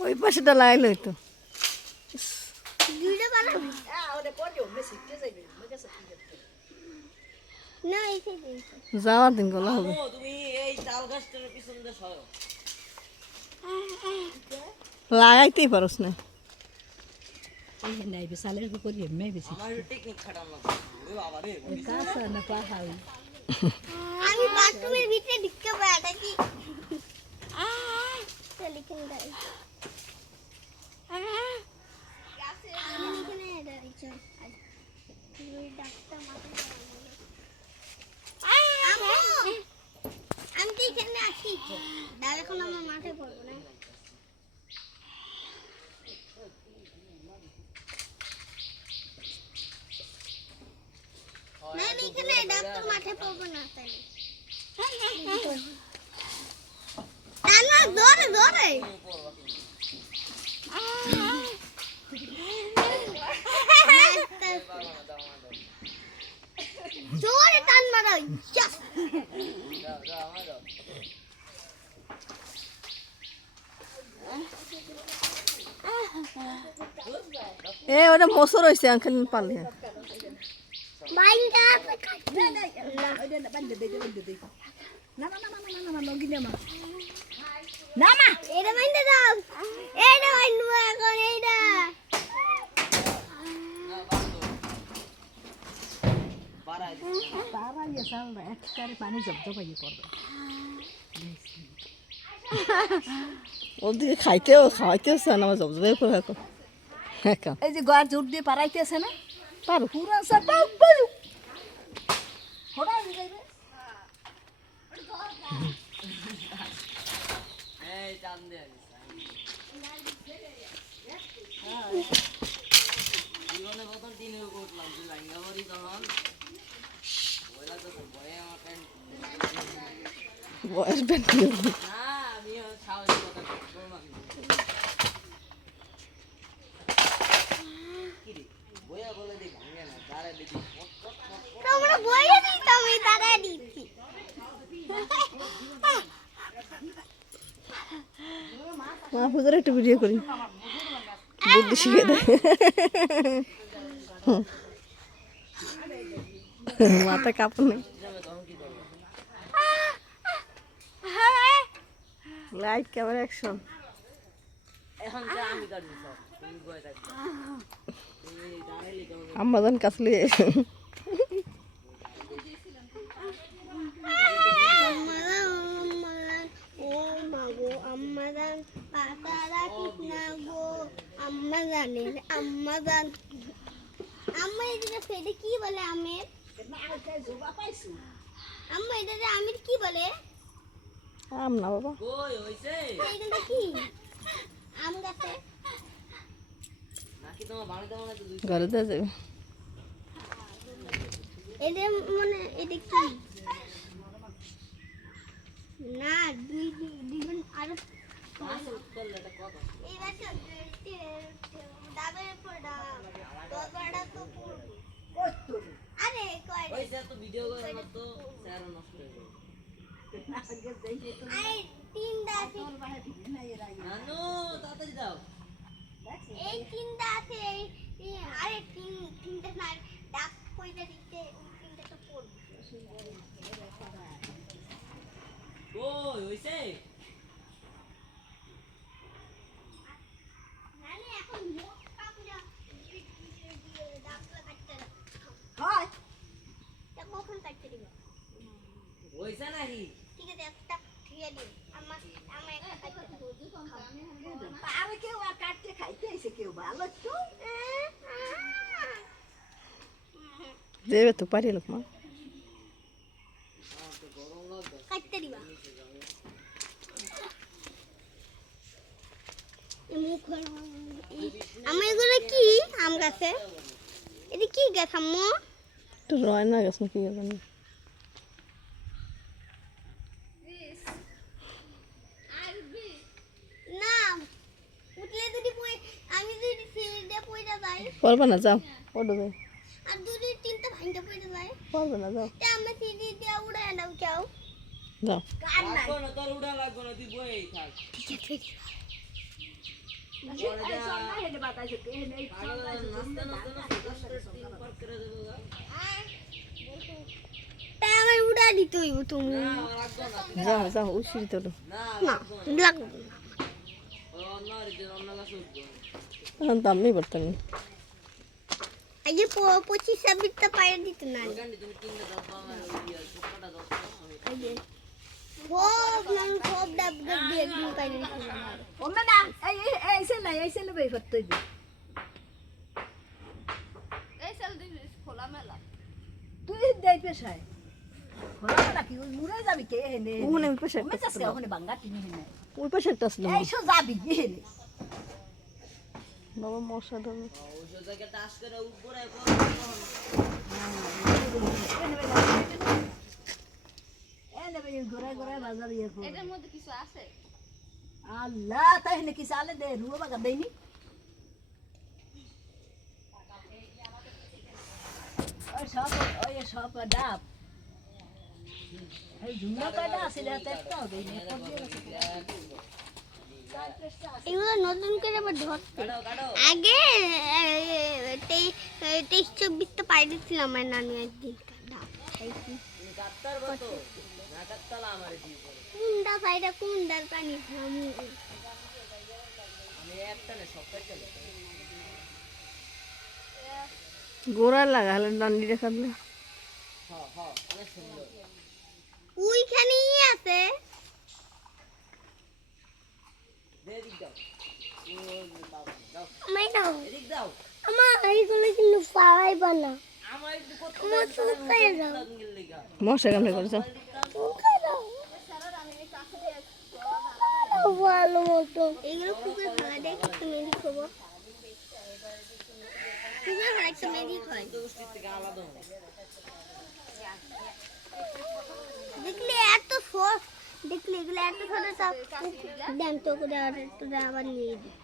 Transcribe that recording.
ওই পাশেটা লাগাইলো তো যাওয়ার দিন গলা হবে লাগাইতেই পারস না আমি বাথরুমের ভিতরে ঢুকে পড়াছি চলি কেন দাই আমি এখানে দাঁড়াইছি ওই ডাক্তার মাথায় আমি তো এখানে আছি দাদা এখন আমার মাথায় পড়বো না আমি এখানে ডাক্তার মাথায় পড়বো না তাহলে টানা জোরে জোরে জোরে টান মারো এ ওটা মোসর হয়েছে আঙ্কেল পারলে বাইন্দা না না এটা বাইন্দা দাও এটা বাইন্দা এখন এইটা ওদিকে খাইতেও খাওয়াইতেও চান আমার জবজবে করে এখন এই যে গোয়ার জোর দিয়ে পারাইতেছে না পারো পুরা সব বাবু হোড়া হয়ে যাবে এই চান দে জীবনে প্রথম দিনে করলাম যে লাঙ্গাবাড়ি তখন ওইলা তো ভয়ে আমার প্যান্ট বয়স ব্যান্ড না আমি সাহসী কথা বললাম কি রে বয়া বলে দেখ ভাঙে না দাঁড়ায় দেখি তোমরা বইয়ে দিই তুমি দাদা দিচ্ছি মা পুজোর একটু ভিডিও করি বুদ্ধি শিখে দেয় মাথা কাপড় নেই লাইট ক্যামেরা অ্যাকশন এখন যা আমি কাটবি সব তুমি বয়ে থাকবে তুমি দাঁড়াইলে কেমন আম্মাজান কাছলে আম্মাজান পাতারা কিনা গো আম্মাজানের আম্মাজান আম্মা এটা ফেলে কি বলে আমের আম্মা এটা আমের কি বলে আম না বাবা কই হইছে এইটা কি আম গাছে নাকি তোমার বাড়িতে মনে তো দুই ঘরে দিয়ে যাবে এটা মানে এটা কি না দুই দুই আর পাঁচ উত্তর এটা কত এই বাচ্চা ডাবের পড়া দরবারটা তো আরে কয় পয়সা তো ভিডিও করে না তো স্যার নষ্ট হয়ে যাবে আই তিনটা আছে নানু তাড়াতাড়ি দাও এই তিনটা আছে আরে তিনটা না ডাক কইটা দিতে তিনটা তো পড়বে কই হইছে নানি এখন মুখ কাপড়া ডাকলা কাটতে হয় তা কখন কাটতে দিব হইছে নাকি ঠিক আছে একটা ঠিয়ে দিন আমার একটা কাটতে দিব আর কেউ আর কাটতে খাইতে এসে কেউ ভালো তো দেবে তো পারি লোক মা কাটতে দিবা মুখ আমি এগুলো কি আম গাছে এটা কি গাছ আম্মু একটু রয়না গেছে কি জানি না উঠলে যদি আমি যদি সিঁড়িতে পড়ে যায় পারবে না যাও ওটা যাও আর দুই তিনটা ভাঙতে পড়ে যায় পারবে না যাও তা আমরা সিঁড়ি দিয়ে উড়ায় নাও কেউ যাও কার নাই লাগবো না তোর উঠা লাগবো না তুই বই থাক এই সব না হেনে বাতাইছে কে হেনে এই সব নাস্তা নাস্তা নাস্তা তিন পার করে দেবো গা। তাই আমার উড়া দিতে হইব তুমি না লাগবো না যাও যাও উশিরি তোলো না না লাগবে না। অন্য অন্য গাছ উঠবো এখন তো আমি পারতাম না এই যে 25-26টা পায়ে দিত না ওখানে তুমি তিনটা দাও আমার ওই ছোটটা দাও এই যে খুব ডাব দিয়ে একদিন পায়ে দিত ওমে না এই ছেলে বেই করতে দি তুই দেই পেশায় খোলা নাকি ওই মুড়ে যাবি কে হেনে ওখানে আমি পেশায় ওমে চাচ্ছে ওখানে বাঙ্গা টিনি হেনে ওই পাশে একটা আসলো এই সব যাবি হেনে বাবা মশা ধরবে ওই জায়গায় টাচ করে উপর এনে বেই ঘরে ঘরে বাজার ইয়ে কর এটার মধ্যে কিছু আছে আল্লাহ তাই হেনে কি চালে দে রুয়া বাগা দেইনি ওই সব ডাব এই ঝুমা কাটা আসলে একটা দেইনি এগুলো নতুন করে আবার ধরছে কাটো কাটো আগে 23-24টা পায়ে দিচ্ছিলাম আমার নানু একদিন তুমি কাটতার বতো না কাটতালা আমারে দিয়ে পড়ে কোনটা পায়টা কোনটার পানি খামু আমি একটা না সব কাটতে গোড়া লাগালে ডান্ডি দেখালে হ্যাঁ হ্যাঁ অনেক সুন্দর ওইখানেই আছে দে দিক দাও ও বাবা দাও আমায় দাও এদিক দাও আমার এইগুলো কিন্তু পাওয়াইবা না আমার একটু কত আমার চুলকায় দাও লিগা মশা কামড়ে করেছ চুলকায় দাও ভালো মতো এগুলো খুবই ভালো দেখে তুমি লিখবো খুবই ভালো একটা মেজিক হয় গোষ্ঠীর থেকে আলাদা হয় দেখলে এত দেখলে এগুলো এত ছোট দেন তো করে আবার নিয়ে দিই